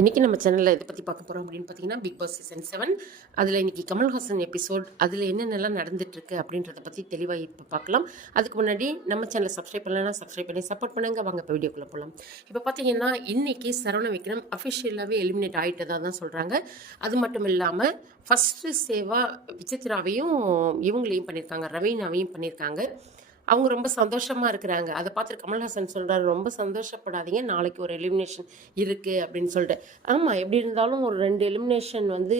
இன்றைக்கி நம்ம சேனலில் இதை பற்றி பார்க்க போகிறோம் அப்படின்னு பார்த்தீங்கன்னா பிக் பாஸ் சீசன் செவன் அதில் இன்றைக்கி கமல்ஹாசன் எபிசோட் அதில் என்னென்னலாம் நடந்துட்டுருக்கு அப்படின்றத பற்றி தெளிவாக இப்போ பார்க்கலாம். அதுக்கு முன்னாடி நம்ம சேனலை சப்ஸ்கிரைப் பண்ணலன்னா சப்ஸ்கிரைப் பண்ணி சப்போர்ட் பண்ணுங்க. வாங்க இப்போ வீடியோக்குள்ளே போகலாம் இப்போ பார்த்தீங்கன்னா இன்றைக்கி சரவண விக்ரம் அஃபிஷியலாகவே எலிமினேட் ஆகிட்டதாக தான் சொல்கிறாங்க அது மட்டும் இல்லாமல் ஃபஸ்ட்டு சேவாக விசித்ராவையும் இவங்களையும் பண்ணியிருக்காங்க ரவீனாவையும் பண்ணியிருக்காங்க அவங்க ரொம்ப சந்தோஷமாக இருக்கிறாங்க. அதை பார்த்து கமல்ஹாசன் சொல்கிறாரு ரொம்ப சந்தோஷப்படாதீங்க நாளைக்கு ஒரு எலிமினேஷன் இருக்குது அப்படின்னு சொல்லிட்டு. ஆமாம் எப்படி இருந்தாலும் ஒரு ரெண்டு எலிமினேஷன் வந்து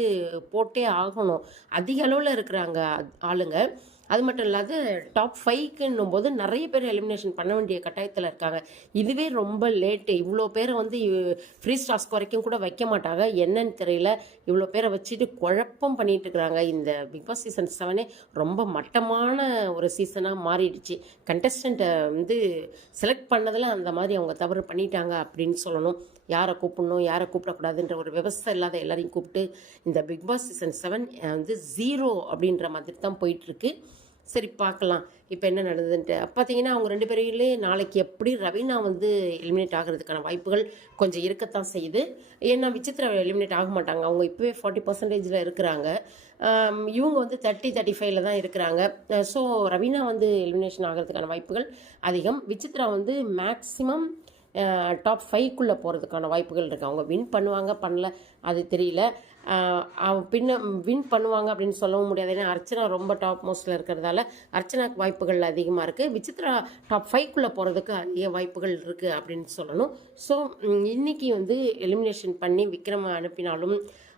போட்டே ஆகணும். அதிக அளவில் இருக்கிறாங்க ஆளுங்க. அது மட்டும் இல்லாத டாப் ஃபைவ்க்குன்னும் போது நிறைய பேர் எலிமினேஷன் பண்ண வேண்டிய கட்டாயத்தில் இருக்காங்க. இதுவே ரொம்ப லேட்டு இவ்வளோ பேரை வந்து ஃப்ரீ ஸ்டாஸ்க் வரைக்கும் கூட வைக்க மாட்டாங்க. என்னன்னு தெரியல. இவ்வளோ பேரை வச்சுட்டு குழப்பம் பண்ணிட்டு இருக்கிறாங்க. இந்த பிக் பாஸ் சீசன் செவனே ரொம்ப மட்டமான ஒரு சீசனாக மாறிடுச்சு. கண்டஸ்டண்ட்டை வந்து செலக்ட் பண்ணதில் அந்த மாதிரி அவங்க தவறு பண்ணிட்டாங்க அப்படின்னு சொல்லணும். யாரை கூப்பிடணும் யாரை கூப்பிடக்கூடாதுன்ற ஒரு விவசாயம் இல்லாத எல்லாரையும் கூப்பிட்டு இந்த பிக் பாஸ் சீசன் செவன் வந்து ஜீரோ அப்படின்ற மாதிரி தான் போயிட்டுருக்கு சரி பார்க்கலாம். இப்போ என்ன நடந்ததுன்ட்டு. பார்த்தீங்கன்னா அவங்க ரெண்டு பேரையிலே நாளைக்கு எப்படி ரவீனா வந்து எலிமினேட் ஆகிறதுக்கான வாய்ப்புகள் கொஞ்சம் இருக்கத்தான் செய்யுது. ஏன்னா விசித்ரா எலிமினேட் ஆக மாட்டாங்க. அவங்க இப்போவே ஃபார்ட்டி பர்சன்டேஜில் இருக்கிறாங்க. இவங்க வந்து தேர்ட்டி தேர்ட்டி ஃபைவ்ல தான் இருக்கிறாங்க. ஸோ ரவீனா வந்து எலிமினேஷன் ஆகிறதுக்கான வாய்ப்புகள் அதிகம். விசித்ரா வந்து மேக்ஸிமம் டாப் ஃபைவ்க்குள்ளே போகிறதுக்கான வாய்ப்புகள் இருக்குது அவங்க வின் பண்ணுவாங்க பண்ணல அது தெரியல. அவ- பின்ன வின் பண்ணுவாங்க அப்படின்னு சொல்லவும் முடியாது. ஏன்னா அர்ச்சனா ரொம்ப டாப் மோஸ்ட்டில் இருக்கிறதால அர்ச்சனாக்கு வாய்ப்புகள் அதிகமாக இருக்குது விசித்ரா டாப் ஃபைவ்க்குள்ளே போகிறதுக்கு அதிக வாய்ப்புகள் இருக்குது அப்படின்னு சொல்லணும். ஸோ இன்றைக்கி வந்து எலிமினேஷன் பண்ணி விக்ரம அனுப்பினாலும்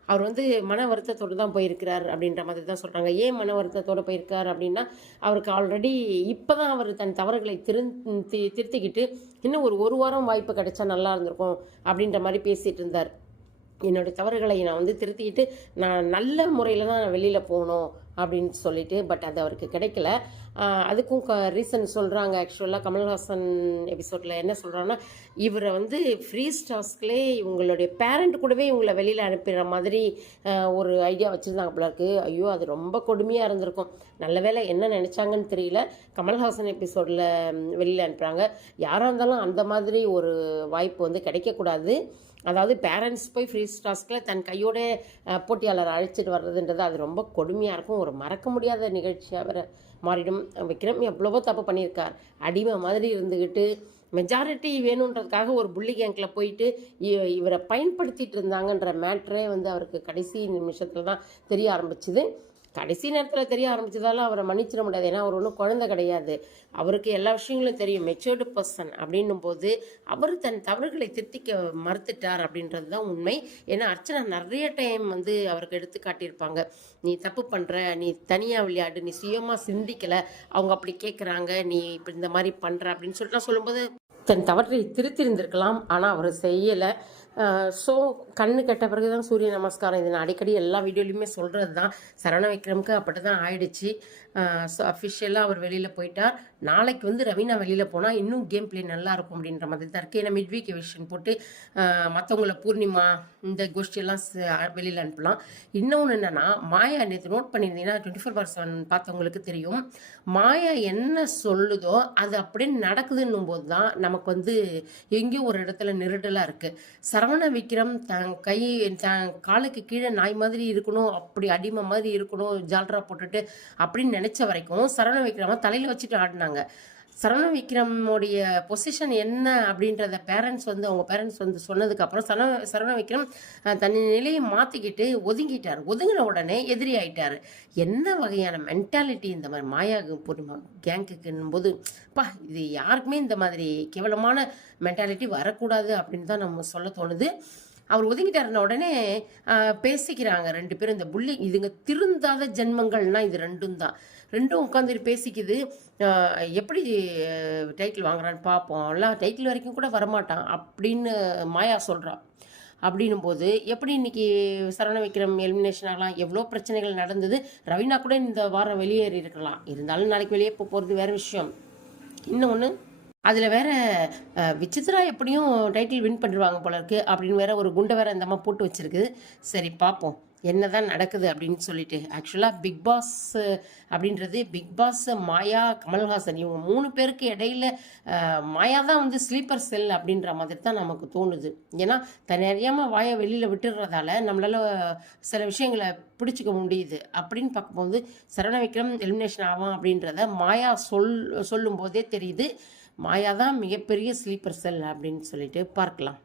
அவர் வந்து மன வருத்தத்தோடு தான் போயிருக்கிறார் அப்படின்ற மாதிரி தான் சொல்கிறாங்க ஏன் மன வருத்தத்தோடு போயிருக்கார் அப்படின்னா அவருக்கு ஆல்ரெடி இப்போ தான் அவர் தன் தவறுகளை திரு திருத்திக்கிட்டு இன்னும் ஒரு ஒரு வாரம் வாய்ப்பு கிடைச்சா நல்லா இருந்திருக்கும் அப்படின்ற மாதிரி பேசிகிட்டு இருந்தார். என்னுடைய தவறுகளை நான் வந்து திருத்திக்கிட்டு நான் நல்ல முறையில் தான் வெளியில் போகணும் அப்படின்னு சொல்லிட்டு பட் அது அவருக்கு கிடைக்கல. அதுக்கும் க ரீசன் சொல்கிறாங்க ஆக்சுவலாக கமல்ஹாசன் எபிசோடில் என்ன சொல்கிறாங்கன்னா இவரை வந்து ஃப்ரீ ஸ்டாஸ்க்லே இவங்களுடைய பேரண்ட் கூடவே இவங்களை வெளியில் அனுப்பிடுற மாதிரி ஒரு ஐடியா வச்சுருந்தாங்க போல இருக்கு. ஐயோ அது ரொம்ப கொடுமையாக இருந்திருக்கும். நல்ல வேளை என்ன நினச்சாங்கன்னு தெரியல. கமல்ஹாசன் எபிசோடில் வெளியில் அனுப்புகிறாங்க யாராக இருந்தாலும் அந்த மாதிரி ஒரு வாய்ப்பு வந்து கிடைக்கக்கூடாது. அதாவது பேரண்ட்ஸ் போய் ஃப்ரீ ஸ்டாஸ்கில் தன் கையோட போட்டியாளர் போட்டியாளரை அழைச்சிட்டு வர்றதுன்றது அது ரொம்ப கொடுமையாக இருக்கும். ஒரு மறக்க முடியாத நிகழ்ச்சியாக வேற மாறிடும். விக்ரம் எவ்வளவோ தப்பு பண்ணியிருக்கார். அடிமை மாதிரி இருந்துக்கிட்டு மெஜாரிட்டி வேணுன்றதுக்காக ஒரு புள்ளி கேங்கில் போயிட்டு இ- இவரை பயன்படுத்திட்டு இருந்தாங்கன்ற மேட்ரே வந்து அவருக்கு கடைசி நிமிஷத்தில் தான் தெரிய ஆரம்பிச்சுது. கடைசி நேரத்தில் தெரிய ஆரம்பிச்சதால அவரை மன்னிச்சிட முடியாது. ஏன்னா அவர் ஒன்றும் குழந்தை கிடையாது. அவருக்கு எல்லா விஷயங்களும் தெரியும். மெச்சூர்டு பர்சன் அப்படின்னும் போது அவர் தன் தவறுகளை திருத்திக்க மறுத்துட்டார் அப்படின்றது தான் உண்மை. ஏன்னா அர்ச்சனா நிறைய டைம் வந்து அவருக்கு எடுத்து காட்டியிருப்பாங்க. நீ தப்பு பண்ணுற நீ தனியாக விளையாடு நீ சுயமாக சிந்திக்கலை அவங்க அப்படி கேட்குறாங்க நீ இப்படி இந்த மாதிரி பண்ணுற அப்படின்னு சொல்லிட்டுலாம் சொல்லும்போது தன் தவற்றை திருத்திருந்திருக்கலாம் ஆனால் அவர் செய்யலை. ஸோ கண்ணு கெட்ட பிறகு தான் சூரிய நமஸ்காரம். இது நான் அடிக்கடி எல்லா வீடியோலையுமே சொல்கிறது தான் சரவண விக்ரமுக்கு அப்படி தான் ஆயிடுச்சு ஸோ அஃபிஷியலாக அவர் வெளியில் போயிட்டார். நாளைக்கு வந்து ரவீனா வெளியில் போனால் இன்னும் கேம் பிளே நல்லா இருக்கும் அப்படின்ற மாதிரி தான் இருக்குது ஏன்னா மிட் வீக் விஷன் போட்டு மற்றவங்கள பூர்ணிமா இந்த கோஷ்டியெல்லாம் வெளியில் அனுப்பலாம். இன்னொன்று என்னென்னா மாயா நேற்று நோட் பண்ணியிருந்தீங்கன்னா டுவெண்ட்டி ஃபோர் பார் செவன் பார்த்தவங்களுக்கு தெரியும். மாயா என்ன சொல்லுதோ அது அப்படியே நடக்குதுன்னும் போது தான் நமக்கு வந்து எங்கேயோ ஒரு இடத்துல நெருடலாக இருக்குது சர சரவண விக்ரம் தன் கை தன் காலுக்கு கீழே நாய் மாதிரி இருக்கணும் அப்படி அடிமை மாதிரி இருக்கணும் ஜால்ரா போட்டுட்டு அப்படின்னு நினச்ச வரைக்கும் சரவண விக்ரம தலையில் வச்சுட்டு ஆடினாங்க. சரவண விக்ரமோடைய பொசிஷன் என்ன அப்படின்றத பேரண்ட்ஸ் வந்து அவங்க பேரண்ட்ஸ் வந்து சொன்னதுக்கப்புறம் சரவண சரவண விக்ரம் அஹ், தன் நிலையை மாற்றிக்கிட்டு ஒதுங்கிட்டார். ஒதுங்கின உடனே எதிரி ஆயிட்டார். என்ன வகையான மென்டாலிட்டி இந்த மாதிரி மாயா கேங்குக்குன்னும் போது பா இது யாருக்குமே இந்த மாதிரி கேவலமான மென்டாலிட்டி வரக்கூடாது அப்படின்னு தான் நம்ம சொல்ல தோணுது. அவர் ஒதுங்கிட்டாருன உடனே பேசிக்கிறாங்க ரெண்டு பேரும். இந்த புள்ளி இதுங்க திருந்தாத ஜென்மங்கள்னா இது ரெண்டும் தான். ரெண்டும் உட்காந்துட்டு பேசிக்குது. எப்படி டைட்டில் வாங்குறான்னு பார்ப்போம் எல்லாம் டைட்டில் வரைக்கும் கூட வரமாட்டான் அப்படின்னு மாயா சொல்கிறான் அப்படின்னும் போது எப்படி இன்னைக்கு சரண விக்ரம் எலிமினேஷன் ஆகலாம்? எவ்வளோ பிரச்சனைகள் நடந்தது? ரவீனா கூட இந்த வாரம் வெளியேறி இருக்கலாம். இருந்தாலும் நாளைக்கு வெளியே போக போகிறது வேற விஷயம். இன்னொன்று அதில் வேற விசித்ரா எப்படியும் டைட்டில் வின் பண்ணிடுவாங்க போல இருக்கு அப்படின்னு வேற ஒரு குண்டை வேற இந்த அம்மா போட்டு வச்சிருக்கு சரி பார்ப்போம் என்ன தான் நடக்குது அப்படின்னு சொல்லிட்டு. ஆக்சுவலாக பிக் பாஸ் அப்படின்றது பிக் பாஸ் மாயா கமல்ஹாசன் இவங்க மூணு பேருக்கு இடையில மாயா தான் வந்து ஸ்லீப்பர் செல் அப்படின்ற மாதிரி தான் நமக்கு தோணுது. ஏன்னா தன் அறியாமல் வாயை வெளியில் விட்டுடுறதால நம்மளால் சில விஷயங்களை பிடிச்சிக்க முடியுது. அப்படின்னு பார்க்கும்போது சரவண விக்ரம் எலிமினேஷன் ஆகும் அப்படின்றத மாயா சொல் சொல்லும் போதே தெரியுது. மாயா தான் மிகப்பெரிய ஸ்லீப்பர் செல் அப்படின்னு சொல்லிட்டு பார்க்கலாம்.